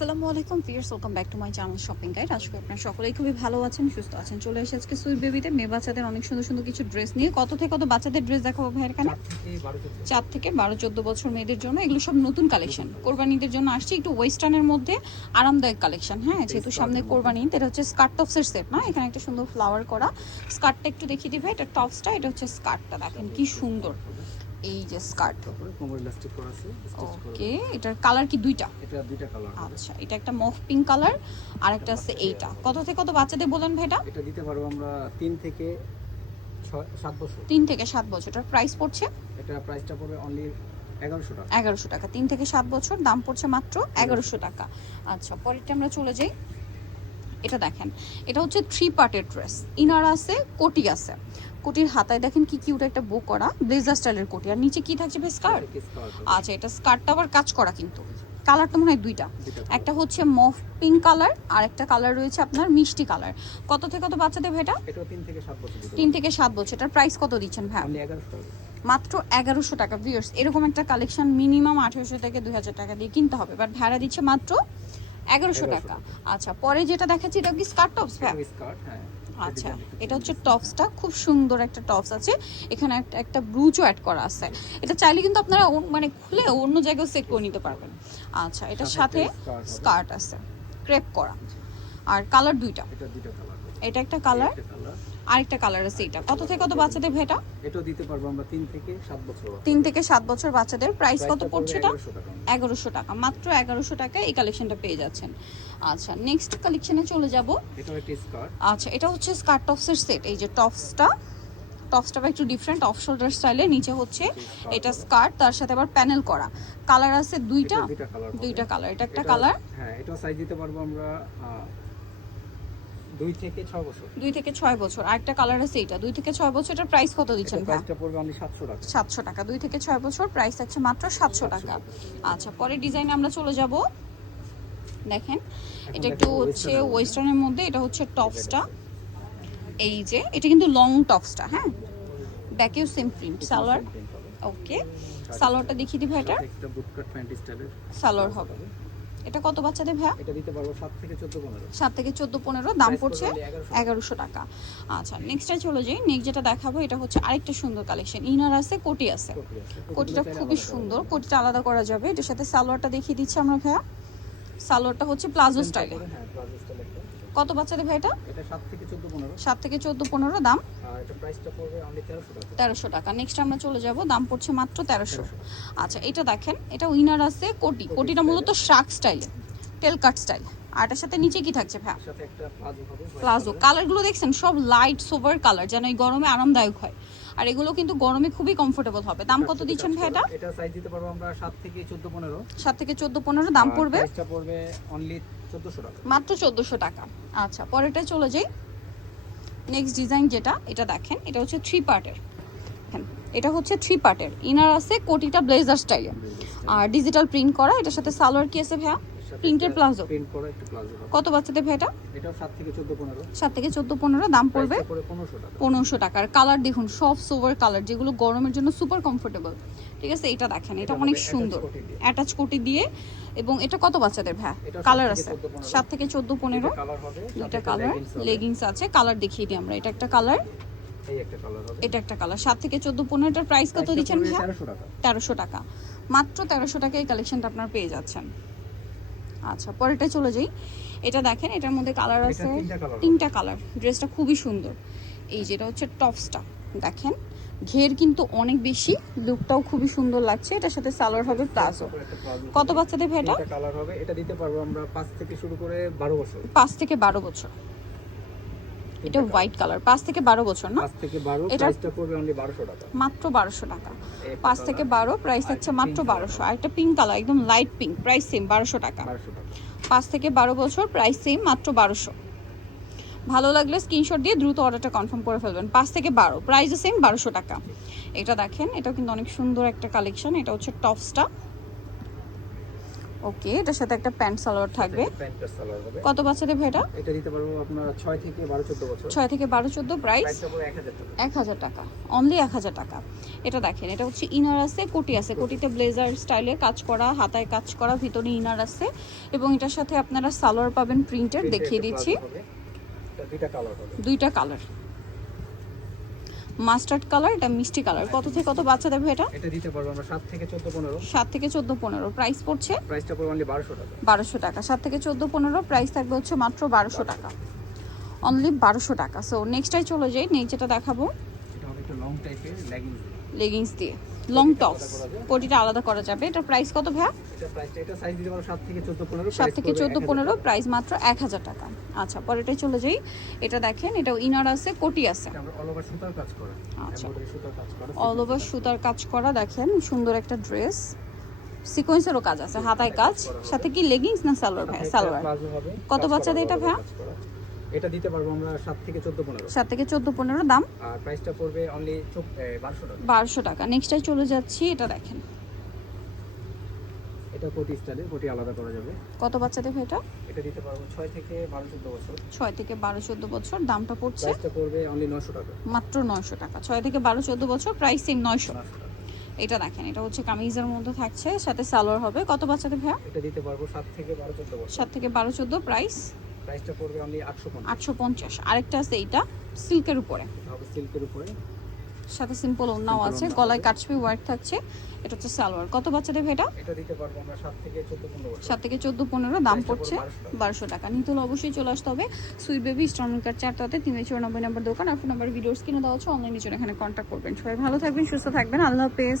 আসসালামু আলাইকুম viewers, welcome back to my channel shopping guide. আজকে আপনারা সকলেই খুবই ভালো আছেন, সুস্থ আছেন। চলে এসে আজকে সুইট বেবিতে মেয়ে বাচ্চাদের অনেক সুন্দর সুন্দর কিছু ড্রেস নিয়ে। কত থেকে কত বাচ্চাদের ড্রেস দেখাবো ভাইয়ের এখানে? 4 থেকে 12-14 বছর মেয়েদের জন্য। এগুলো সব নতুন কালেকশন, কোরবানিদের জন্য আসছে। একটু ওয়েস্টার্নের মধ্যে আরামদায়ক কালেকশন। হ্যাঁ, যেহেতু সামনে কোরবানি, এটা হচ্ছে স্কার্ট টপসের সেট না? এখানে একটা সুন্দর ফ্লাওয়ার করা স্কার্টটা একটু দেখিয়ে দিই ভাই। এটা টপসটা, এটা হচ্ছে স্কার্টটা। দেখেন কি সুন্দর এই যে স্কার্ট। ওকে, এটার কালার কি দুইটা? এটা দুইটা কালার। আচ্ছা, এটা একটা মফ পিঙ্ক কালার আর একটা আছে এইটা। কত থেকে কত বাচ্চাদের বলেন ভাই এটা? এটা দিতে পারবো আমরা 3 থেকে 7 বছর। 3 থেকে 7 বছর। এটার প্রাইস পড়ছে, এটা প্রাইসটা পড়বে অনলি 1100 টাকা। 1100 টাকা। 3 থেকে 7 বছর, দাম পড়ছে মাত্র 1100 টাকা। আচ্ছা, পরেরটা আমরা চলে যাই। এটা দেখেন, এটা হচ্ছে 3 পার্টের ড্রেস। ইনার আছে, কোটি আছে। কোটির হাতায় দেখেন কি কিউট একটা বো করা ব্লেজার স্টাইলের কোটি। আর নিচে কি থাকছে ভাই? স্কার্ট। আচ্ছা, এটা স্কার্টটা আবার কাজ করা, কিন্তু কালার তো মনে হয় দুইটা। একটা হচ্ছে মফ পিঙ্ক কালার আর একটা কালার রয়েছে আপনার মিষ্টি কালার। কত থেকে কত বাচ্চাদের ভাই এটা? এটা 3 থেকে 7 বছর। 3 থেকে 7 বছর। এটার প্রাইস কত দিচ্ছেন ভাই? অনলি 1100 টাকা। মাত্র 1100 টাকা। ভিউয়ার্স, এরকম একটা কালেকশন মিনিমাম 1800 থেকে 2000 টাকা দিয়ে কিনতে হবে, বাট ভাড়া দিচ্ছে মাত্র 1100 টাকা। আচ্ছা, পরে যেটা দেখাচ্ছি এটা কি স্কার্ট টপস ভাই? স্কার্ট, হ্যাঁ। আচ্ছা, এটা হচ্ছে টপসটা। খুব সুন্দর একটা টপস আছে। এখানে একটা ব্রুচও অ্যাড করা আছে। এটা চাইলে কিন্তু আপনারা মানে খুলে অন্য জায়গায় সেট করে নিতে পারবেন। আচ্ছা, এটার সাথে স্কার্ট আছে ক্রেপ করা, আর কালার দুইটা। এটা দুইটা কালার। এটা একটা কালার, আরেকটা কালার আছে এটা। কত থেকে কত বাচ্চাদের ভেটা? এটা দিতে পারবো আমরা 3 থেকে 7 বছর। 3 থেকে 7 বছর বাচ্চাদের। প্রাইস কত পড়ছে এটা? 1100 টাকা। মাত্র 1100 টাকায় এই কালেকশনটা পেয়ে যাচ্ছেন। আচ্ছা, নেক্সট কালেকশনে চলে যাব। এটা একটা স্কার্ট। আচ্ছা, এটা হচ্ছে স্কার্ট টপসের সেট। এই যে টপসটা একটু ডিফারেন্ট অফ শোল্ডার স্টাইলে। নিচে হচ্ছে এটা স্কার্ট, তার সাথে আবার প্যানেল করা। কালার আছে দুইটা। দুইটা কালার। এটা একটা কালার। হ্যাঁ, এটা সাইজ দিতে পারবো আমরা 2 থেকে 6 বছর। 2 থেকে 6 বছর। আরেকটা কালার আছে এটা 2 থেকে 6 বছর। এটার প্রাইস কত দিচ্ছেন ভাই? প্রাইসটা পড়বে অনলি 700 টাকা। 700 টাকা। 2 থেকে 6 বছর, প্রাইস আছে মাত্র 700 টাকা। আচ্ছা, পরের ডিজাইনে আমরা চলে যাব। দেখেন, এটা একটু হচ্ছে ওয়েস্টার্নের মধ্যে। এটা হচ্ছে টপসটা। এই যে এটা কিন্তু লং টপসটা। হ্যাঁ, ব্যাকেও সেম প্রিন্ট সালোয়ার। ওকে, সালোয়ারটা দেখিয়ে দিই ভাই। এটা একটা বুটকাট প্যান্ট স্টাইলের সালোয়ার হবে। এটা কত বাচ্চাদের ভাই? এটা দিতে পারবো 7 থেকে 14 15। 7 থেকে 14 15, দাম পড়ছে 1100 টাকা। আচ্ছা, নেক্সটে চলে যাই। নেক্সট যেটা দেখাবো এটা হচ্ছে আরেকটা সুন্দর কালেকশন। ইনার আছে, কোটি আছে। কোটিটা খুবই সুন্দর, কোটিটা আলাদা করা যাবে। এটার সাথে সালোয়ারটা দেখিয়ে দিচ্ছি আমরা ভাইয়া। সালোয়ারটা হচ্ছে প্লাজো স্টাইলে। হ্যাঁ, প্লাজো স্টাইল একটা। কত বাচ্চাদের ভাই এটা? এটা 7 থেকে 14 15। 7 থেকে 14 15, দাম আর এটা প্রাইসটা পড়বে অনলি 1300 টাকা। 1300 টাকা। নেক্সট আমরা চলে যাব, দাম পড়ছে মাত্র 1300। আচ্ছা, এটা দেখেন, এটা উইনার আছে কোটি। কোটিটা মূলত শার্ক স্টাইলে, টেল কাট স্টাইল। আর এটার সাথে নিচে কি থাকছে ভাই? সাথে একটা প্লাজো হবে। প্লাজো। কালারগুলো দেখছেন সব লাইট সোবার কালার, যেন এই গরমে আরামদায়ক হয়। আর এগুলো কিন্তু গরমে খুবই কমফোর্টেবল হবে। দাম কত দিচ্ছেন ভাই এটা? এটা সাইজ দিতে পারবো আমরা 7 থেকে 14 15। 7 থেকে 14 15, দাম পড়বে প্রাইসটা পড়বে অনলি 1400 টাকা। মাত্র 1400 টাকা। আচ্ছা, পরেরটা চলে যাই। নেক্সট ডিজাইন যেটা, এটা দেখেন, এটা হচ্ছে 3 পার্টের। এটা হচ্ছে 3 পার্টের। ইনার আছে, কোটিটা ব্লেজার স্টাইলে আর ডিজিটাল প্রিন্ট করা। এটার সাথে সালোয়ার কি আছে ভাইয়া? প্রিন্টের প্লাজো। প্রিন্ট করা একটা প্লাজো হবে। কত বাচ্চাদের ভাই এটা? এটাও 7 থেকে 14 15। 7 থেকে 14 15, দাম পড়বে 1500 টাকা। 1500 টাকার। কালার দেখুন সব সোভার কালার, যেগুলো গরমের জন্য সুপার কমফোর্টেবল। ঠিক আছে, এটা দেখেন, এটা অনেক সুন্দর অ্যাটাচ কোটি দিয়ে। এবং এটা কত বাচ্চাদের ভাই? কালার আছে 7 থেকে 14 15। কালার হবে, দুইটা কালার। লেগিংস আছে, কালার দেখিয়ে দিই আমরা। এটা একটা কালার, এই একটা কালার হবে। এটা একটা কালার। 7 থেকে 14 15। এটার প্রাইস কত দিচ্ছেন ভাই? 1300 টাকা। 1300 টাকা। মাত্র 1300 টাকায় এই কালেকশনটা আপনারা পেয়ে যাচ্ছেন। আচ্ছা, পরেরটা চলে যাই। এটা দেখেন, এটার মধ্যে কালার আছে 3টা কালার। ড্রেসটা খুবই সুন্দর। এই যেটা হচ্ছে টপসটা দেখেন, ঘের কিন্তু অনেক বেশি, লুকটাও খুবই সুন্দর লাগছে। এটার সাথে সালোয়ার হবে প্লাজো। কত বাচ্চাদের ভাই এটা? এটা কালার হবে। এটা দিতে পারবো আমরা 5 থেকে শুরু করে 12 বছর। 5 থেকে 12 বছর। এটা হোয়াইট কালার। 5 থেকে 12 বছর না? 5 থেকে 12। প্রাইসটা পড়বে অনলি 1200 টাকা। মাত্র 1200 টাকা। 5 থেকে 12, প্রাইস হচ্ছে মাত্র 1200। আর একটা পিঙ্ক কালার, একদম লাইট পিঙ্ক, প্রাইস সেম 1200 টাকা। 1200 টাকা। 5 থেকে 12 বছর, প্রাইস সেম মাত্র 1200। ভালো লাগলে স্ক্রিনশট দিয়ে দ্রুত অর্ডারটা কনফার্ম করে ফেলবেন। 5 থেকে 12, প্রাইসও সেম 1200 টাকা। এটা দেখেন, এটাও কিন্তু অনেক সুন্দর একটা কালেকশন। এটা হচ্ছে টপসটা। ওকে, এটার সাথে একটা প্যান্ট সালোয়ার থাকবে। প্যান্টের সালোয়ার হবে। কত বাচ্চাদের ভাই এটা? এটা দিতে পারবো আপনার 6 থেকে 12 14 বছর। 6 থেকে 12 14, প্রাইস প্রাইসটা পুরো 1000 টাকা। 1000 টাকা, অনলি 1000 টাকা। এটা দেখেন, এটা হচ্ছে ইনার আছে, কোটি আছে, কোটিতে ব্লেজার স্টাইলে কাজ করা, হাতায় কাজ করা, ভিতরে ইনার আছে এবং এটার সাথে আপনারা সালোয়ার পাবেন প্রিন্টেড, দেখিয়ে দিচ্ছি। এটা দুইটা কালার হবে। দুইটা কালার, মাস্টার্ড কালার, এটা মিষ্টি কালার। কত থেকে কত বাচ্চাদের ভাই এটা? এটা দিতে পারবো আমরা 7 থেকে 14 15। 7 থেকে 14 15, প্রাইস পড়ছে প্রাইসটা পুরো অনলি 1200 টাকা। 1200 টাকা। 7 থেকে 14 15, প্রাইস থাকবে হচ্ছে মাত্র 1200 টাকা, অনলি 1200 টাকা। সো নেক্সটটাই চলে যাই, নেক্সট যেটা দেখাবো এটা হবে একটু লং টাইপের লেগিংস। লেগিংস দিয়ে লং টপস, কোটিটা আলাদা করা যাবে। এটা প্রাইস কত ভাইয়া? এটা প্রাইসটা এটা সাইজ দিতে পারবো 7 থেকে 14 15। 7 থেকে 14 15, প্রাইস মাত্র 1000 টাকা। আচ্ছা, পরেরটাই চলে যাই। এটা দেখেন, এটাও ইনার আছে, কোটি আছে। এটা আমরা অল ওভার সুতার কাজ করা। আচ্ছা, এমব্রয়ডারি সুতার কাজ করা। অল ওভার সুতার কাজ করা, দেখেন সুন্দর একটা ড্রেস, সিকোয়েন্সেরও কাজ আছে, হাতায় কাজ। সাথে কি লেগিংস না সালোয়ার ভাই? সালোয়ার। প্লাজো হবে। কত বাচ্চাদের এটা ভাইয়া? এটা দিতে পারবো আমরা 7 থেকে 14 15। 7 থেকে 14 15 দাম আর প্রাইসটা পড়বে অনলি 1200 টাকা। 1200 টাকা। নেক্সটটাই চলে যাচ্ছি, এটা দেখেন, এটা কোটি স্টাইলে, কোটি আলাদা করা যাবে। কত বাচ্চাদের ভাই এটা? এটা দিতে পারবো 6 থেকে 12 14 বছর। 6 থেকে 12 14 বছর, দামটা পড়ছে প্রাইসটা পড়বে অনলি 900 টাকা। মাত্র 900 টাকা। 6 থেকে 12 14 বছর, প্রাইস সেম 900। 900 টাকা। এটা দেখেন, এটা হচ্ছে কামিজের মধ্যে থাকছে, সাথে সালোয়ার হবে। কত বাচ্চাদের ভাইয়া? এটা দিতে পারবো 7 থেকে 12 14 বছর। 7 থেকে 12 14, প্রাইস প্রাইসটা পড়বে অনলি 850 850। আরেকটা আছে, এইটা সিল্কের উপরে, হবে সিল্কের উপরে। সাথে সিম্পল ওড়নাও আছে, গলায় কাটছবি ওয়ার্ক থাকছে। এটা হচ্ছে সালোয়ার। কত বাচ্চাদের ভাই এটা? এটা দিতে পারবো আমরা 7 থেকে 14 15 বছর। 7 থেকে 14 15, দাম প্রাইসটা পড়ছে পড়বে 1200 টাকা। নিতে হলে অবশ্যই চলে আসতে হবে সুইট বেবি স্টর্মিং কার 4টাতে 394 নম্বর দোকান। আর ফোন নাম্বার ভিডিওস কিনে দেওয়া হচ্ছে, অনলাইনে জন্য এখানে কন্ট্যাক্ট করবেন। সবাই ভালো থাকবেন, সুস্থ থাকবেন, আল্লাহ হাফেজ।